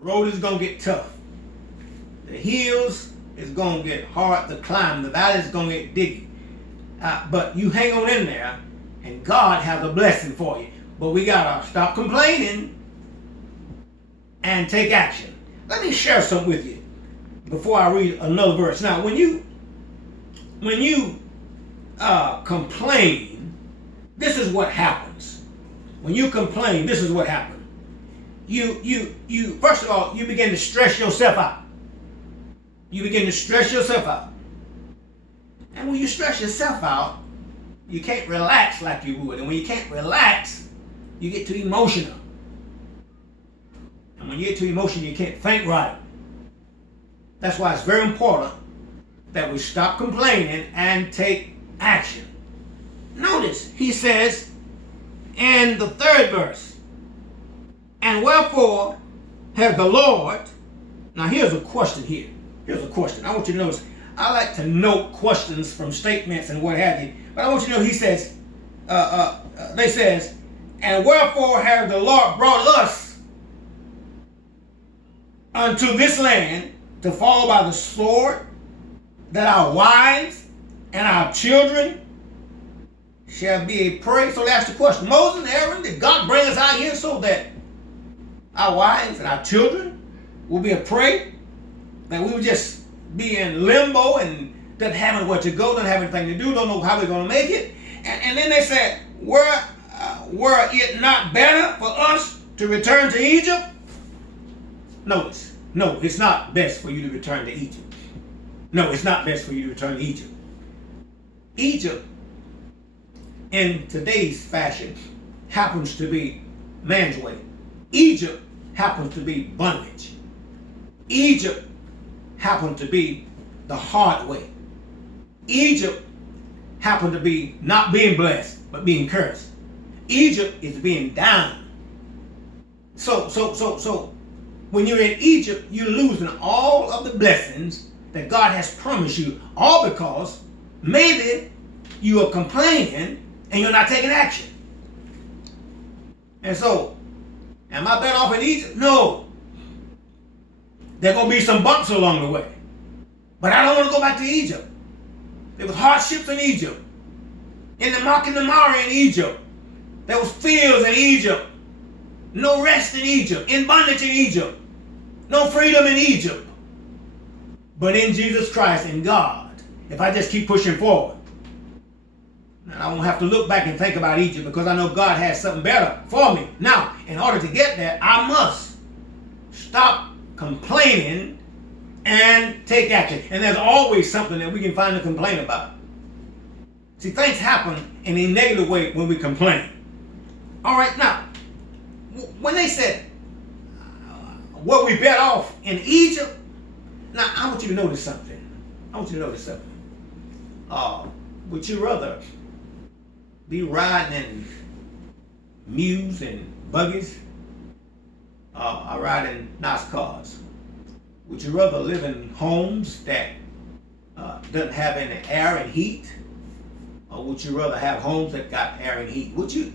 The road is going to get tough. The hills is going to get hard to climb. The valley is going to get diggy. But you hang on in there, and God has a blessing for you. But we got to stop complaining and take action. Let me share something with you before I read another verse. Now, when you complain, this is what happens. When you complain, this is what happens. You first of all, you begin to stress yourself out. You begin to stress yourself out. And when you stress yourself out, you can't relax like you would. And when you can't relax, you get too emotional. And when you get too emotional, you can't think right. That's why it's very important that we stop complaining and take action. Notice, he says in the 3rd verse, and wherefore has the Lord, now here's a question here. Here's a question. I want you to notice, I like to note questions from statements and what have you. But I want you to know he says, they says, and wherefore has the Lord brought us unto this land to fall by the sword, that our wives and our children shall be a prey. So they asked the question, Moses and Aaron, did God bring us out here so that our wives and our children will be a prey? That we would just be in limbo and doesn't have anywhere to go, doesn't have anything to do, don't know how we're going to make it. And then they said, were it not better for us to return to Egypt? Notice, no, it's not best for you to return to Egypt. No, it's not best for you to return to Egypt. Egypt, in today's fashion, happens to be man's way. Egypt happens to be bondage. Egypt happens to be the hard way. Egypt happened to be not being blessed, but being cursed. Egypt is being down. So when you're in Egypt, you're losing all of the blessings that God has promised you, all because maybe you are complaining and you're not taking action. And so, am I better off in Egypt? No. There are going to be some bumps along the way. But I don't want to go back to Egypt. There was hardships in Egypt. In the Mach and the Mara in Egypt. There was fields in Egypt. No rest in Egypt. In bondage in Egypt. No freedom in Egypt. But in Jesus Christ and God, if I just keep pushing forward, and I won't have to look back and think about Egypt because I know God has something better for me. Now, in order to get there, I must stop complaining and take action. And there's always something that we can find to complain about. See, things happen in a negative way when we complain. All right, now, when they said, were we better off in Egypt? Now, I want you to notice something. Would you rather be riding in mules and buggies or riding nice cars? Would you rather live in homes that doesn't have any air and heat? Or would you rather have homes that got air and heat? Would you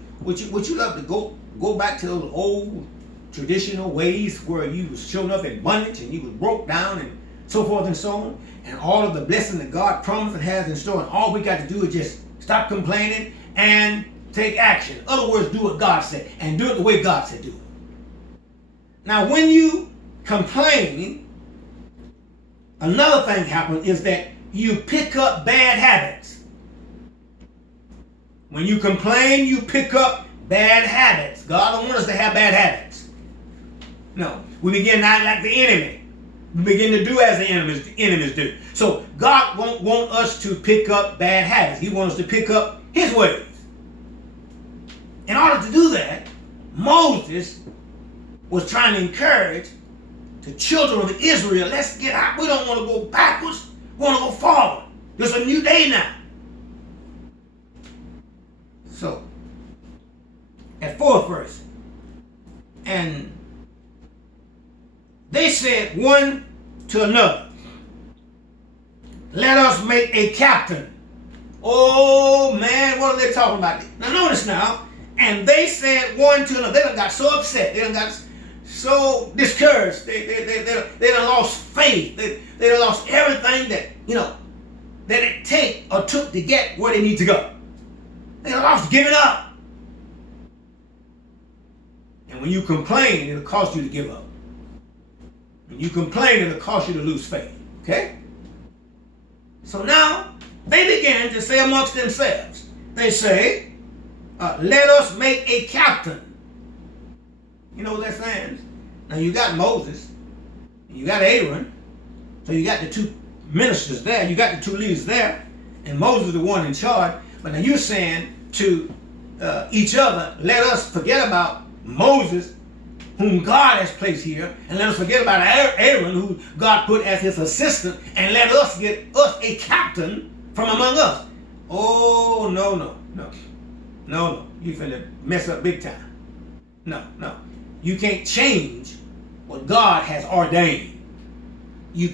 love to go back to those old traditional ways where you was showing up in bondage and you was broke down and so forth and so on, and all of the blessing that God promised and has in store, and all we got to do is just stop complaining and take action. In other words, do what God said and do it the way God said do it. Now, when you complain, another thing happens is that you pick up bad habits. When you complain, you pick up bad habits. God don't want us to have bad habits. No, we begin to act like the enemy. We begin to do as the enemies do. So God won't want us to pick up bad habits. He wants us to pick up his ways. In order to do that, Moses was trying to encourage the children of Israel, let's get out. We don't want to go backwards. We want to go forward. There's a new day now. So, at 4th verse, and they said one to another, let us make a captain. Oh man, what are they talking about? Now notice now, and they said one to another, they done got so upset, they done got so discouraged. They done lost faith. They done lost everything that, that it took to get where they need to go. They done lost giving up. And when you complain, it'll cause you to give up. When you complain, it'll cause you to lose faith. Okay? So now, they began to say amongst themselves, they say, let us make a captain. You know what that saying? Now you got Moses, you got Aaron, so you got the two ministers there, you got the two leaders there, and Moses is the one in charge. But now you're saying to each other, let us forget about Moses, whom God has placed here, and let us forget about Aaron, who God put as his assistant, and let us get us a captain from among us. Oh, no. You finna mess up big time. No. You can't change what God has ordained. You can't.